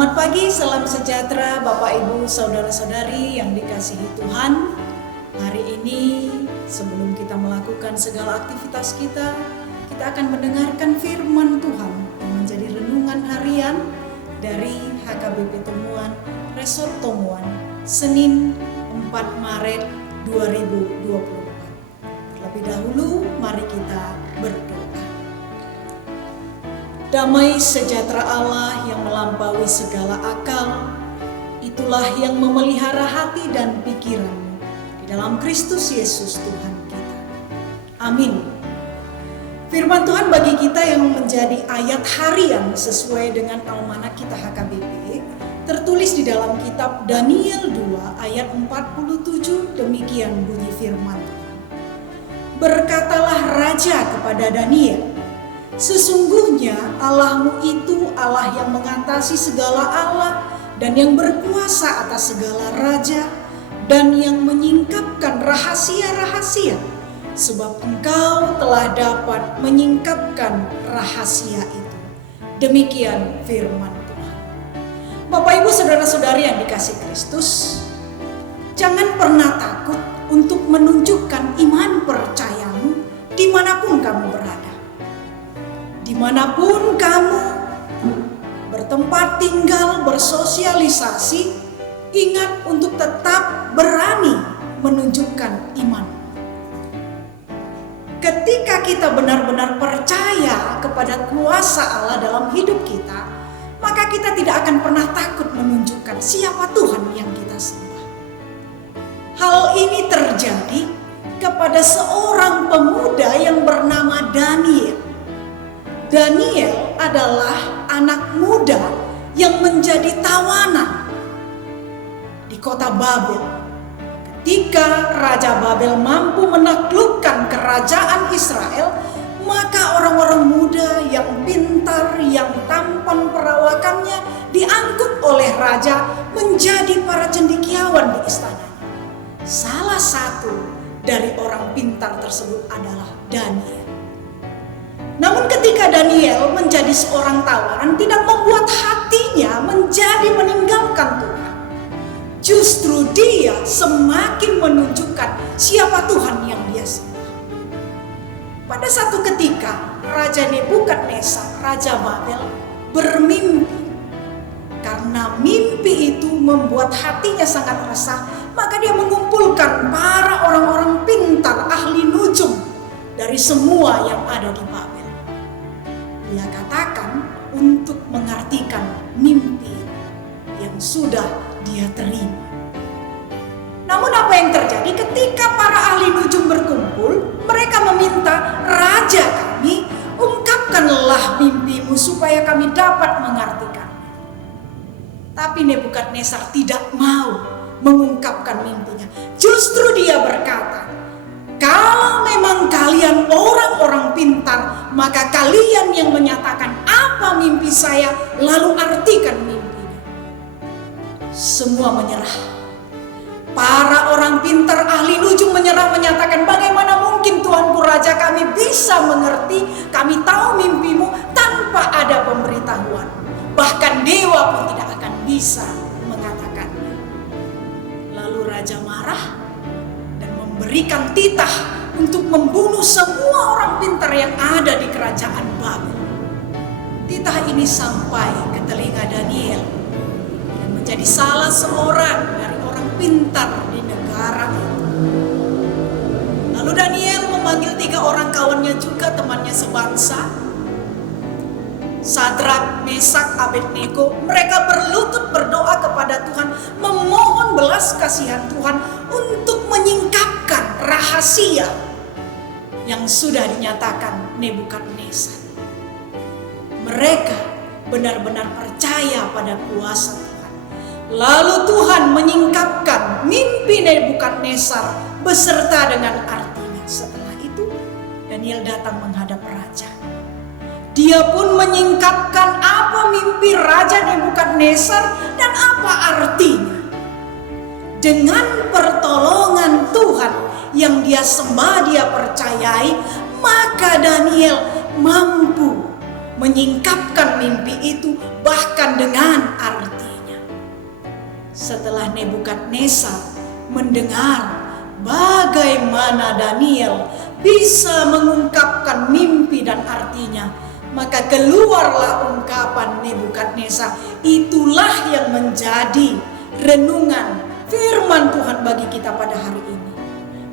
Selamat pagi, salam sejahtera Bapak Ibu Saudara-saudari yang dikasihi Tuhan. Hari ini sebelum kita melakukan segala aktivitas kita akan mendengarkan firman Tuhan yang menjadi renungan harian dari HKBP Tomuan, Resort Tomuan, Senin 4 Maret 2024. Terlebih dahulu mari kita berdoa. Damai sejahtera Allah yang melampaui segala akal, itulah yang memelihara hati dan pikiranmu di dalam Kristus Yesus Tuhan kita. Amin. Firman Tuhan bagi kita yang menjadi ayat harian sesuai dengan almanak kita HKBP, tertulis di dalam kitab Daniel 2 ayat 47, demikian bunyi firman Tuhan. Berkatalah Raja kepada Daniel, sesungguhnya Allahmu itu Allah yang mengatasi segala Allah dan yang berkuasa atas segala raja dan yang menyingkapkan rahasia-rahasia, sebab engkau telah dapat menyingkapkan rahasia itu. Demikian firman Tuhan. Bapak Ibu Saudara-saudari yang dikasihi Kristus, jangan pernah takut untuk menunjukkan iman percayamu dimanapun kamu berada. Dimanapun kamu bertempat tinggal, bersosialisasi, ingat untuk tetap berani menunjukkan iman. Ketika kita benar-benar percaya kepada kuasa Allah dalam hidup kita, maka kita tidak akan pernah takut menunjukkan siapa Tuhan yang kita sembah. Hal ini terjadi kepada seorang pemuda yang bernama Daniel. Daniel adalah anak muda yang menjadi tawanan di kota Babel. Ketika Raja Babel mampu menaklukkan kerajaan Israel, maka orang-orang muda yang pintar, yang tampan perawakannya diangkut oleh raja menjadi para cendekiawan di istana. Salah satu dari orang pintar tersebut adalah Daniel. Namun ketika Daniel menjadi seorang tawanan, tidak membuat hatinya menjadi meninggalkan Tuhan. Justru dia semakin menunjukkan siapa Tuhan yang dia sembah. Pada satu ketika, Raja Nebukadnezar, Raja Babel, bermimpi. Karena mimpi itu membuat hatinya sangat resah, maka dia mengumpulkan para orang-orang pintar, ahli nujum dari semua yang ada di Babel. Dia katakan untuk mengartikan mimpi yang sudah dia terima. Namun apa yang terjadi ketika para ahli nujum berkumpul? Mereka meminta, Raja kami, ungkapkanlah mimpimu supaya kami dapat mengartikan. Tapi Nebukadnezar tidak mau mengungkapkan mimpinya. Justru dia berkata, kalau memang kalian orang-orang pintar, maka kalian yang menyatakan apa mimpi saya, lalu artikan mimpinya. Semua menyerah. Para orang pintar ahli nujum menyerah, menyatakan, bagaimana mungkin Tuanku Raja kami bisa mengerti, kami tahu mimpimu tanpa ada pemberitahuan. Bahkan dewa pun tidak akan bisa mengatakannya. Lalu Raja marah dan memberikan titah untuk membunuh semua orang pintar yang ada di kerajaan Babel. Titah ini sampai ke telinga Daniel dan menjadi salah seorang dari orang pintar di negara itu. Lalu Daniel memanggil 3 orang kawannya juga, temannya sebangsa, Sadrak, Mesak, Abednego. Mereka berlutut berdoa kepada Tuhan, memohon belas kasihan Tuhan untuk menyingkapkan rahasia yang sudah dinyatakan Nebukadnezar. Mereka benar-benar percaya pada kuasa Tuhan. Lalu Tuhan menyingkapkan mimpi Nebukadnezar beserta dengan artinya. Setelah itu Daniel datang menghadap raja. Dia pun menyingkapkan apa mimpi Raja Nebukadnezar dan apa artinya. Dengan pertolongan Tuhan yang dia sembah, dia percayai, maka Daniel mampu menyingkapkan mimpi itu bahkan dengan artinya. Setelah Nebukadnezar mendengar bagaimana Daniel bisa mengungkapkan mimpi dan artinya, maka keluarlah ungkapan Nebukadnezar. Itulah yang menjadi renungan firman Tuhan bagi kita pada hari ini.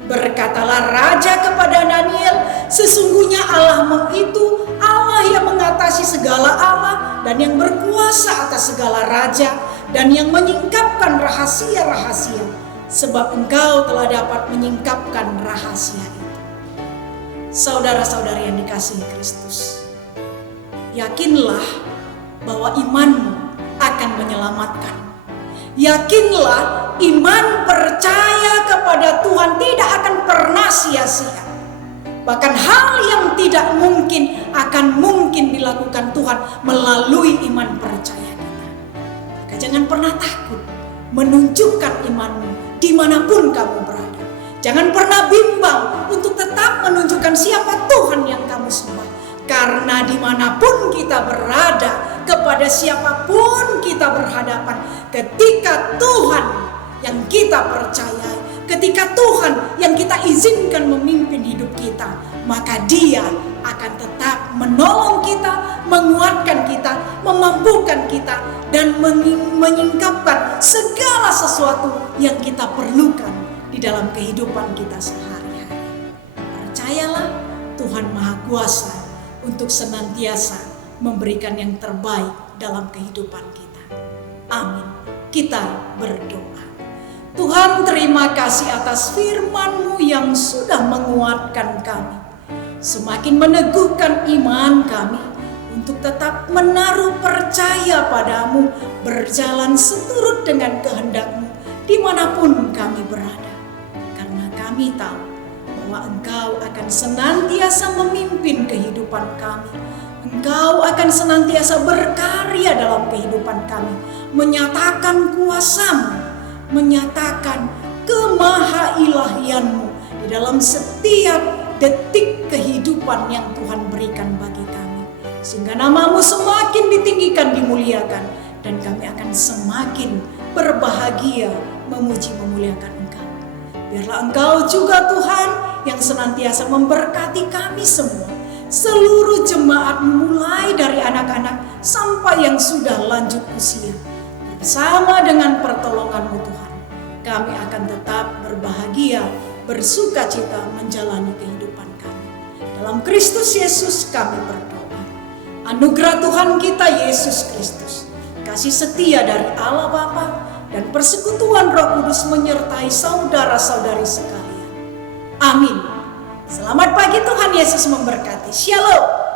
Berkatalah raja kepada Daniel, sesungguhnya Allahmu itu Allah yang mengatasi segala Allah dan yang berkuasa atas segala raja dan yang menyingkapkan rahasia-rahasia, sebab engkau telah dapat menyingkapkan rahasia itu. Saudara-saudari yang dikasihi Kristus, yakinlah bahwa imanmu akan menyelamatkan. Yakinlah iman percaya kepada Tuhan tidak akan pernah sia-sia. Bahkan hal yang tidak mungkin akan mungkin dilakukan Tuhan melalui iman percaya kita. Maka jangan pernah takut menunjukkan imanmu dimanapun kamu berada. Jangan pernah bimbang untuk tetap menunjukkan siapa Tuhan yang kamu sembah. Karena dimanapun kita berada, kepada siapapun kita berhadapan, ketika Tuhan yang kita percayai, ketika Tuhan yang kita izinkan memimpin hidup kita, maka Dia akan tetap menolong kita, menguatkan kita, memampukan kita, dan menyingkapkan segala sesuatu yang kita perlukan di dalam kehidupan kita sehari-hari. Percayalah, Tuhan Maha Kuasa untuk senantiasa memberikan yang terbaik dalam kehidupan kita. Amin. Kita berdoa. Tuhan, terima kasih atas firman-Mu yang sudah menguatkan kami, semakin meneguhkan iman kami untuk tetap menaruh percaya padamu, berjalan seturut dengan kehendak-Mu dimanapun kami berada. Karena kami tahu bahwa Engkau akan senantiasa memimpin kehidupan kami. Engkau akan senantiasa berkarya dalam kehidupan kami, menyatakan kuasa-Mu, menyatakan kemahailahian-Mu di dalam setiap detik kehidupan yang Tuhan berikan bagi kami. Sehingga nama-Mu semakin ditinggikan, dimuliakan, dan kami akan semakin berbahagia memuji memuliakan Engkau. Biarlah Engkau juga Tuhan yang senantiasa memberkati kami semua, seluruh jemaat mulai dari anak-anak sampai yang sudah lanjut usia. Bersama dengan pertolongan-Mu Tuhan, kami akan tetap berbahagia, bersuka cita menjalani kehidupan kami. Dalam Kristus Yesus kami berdoa. Anugerah Tuhan kita Yesus Kristus, kasih setia dari Allah Bapa, dan persekutuan Roh Kudus menyertai saudara-saudari sekalian. Amin. Selamat pagi, Tuhan Yesus memberkati. Shalom.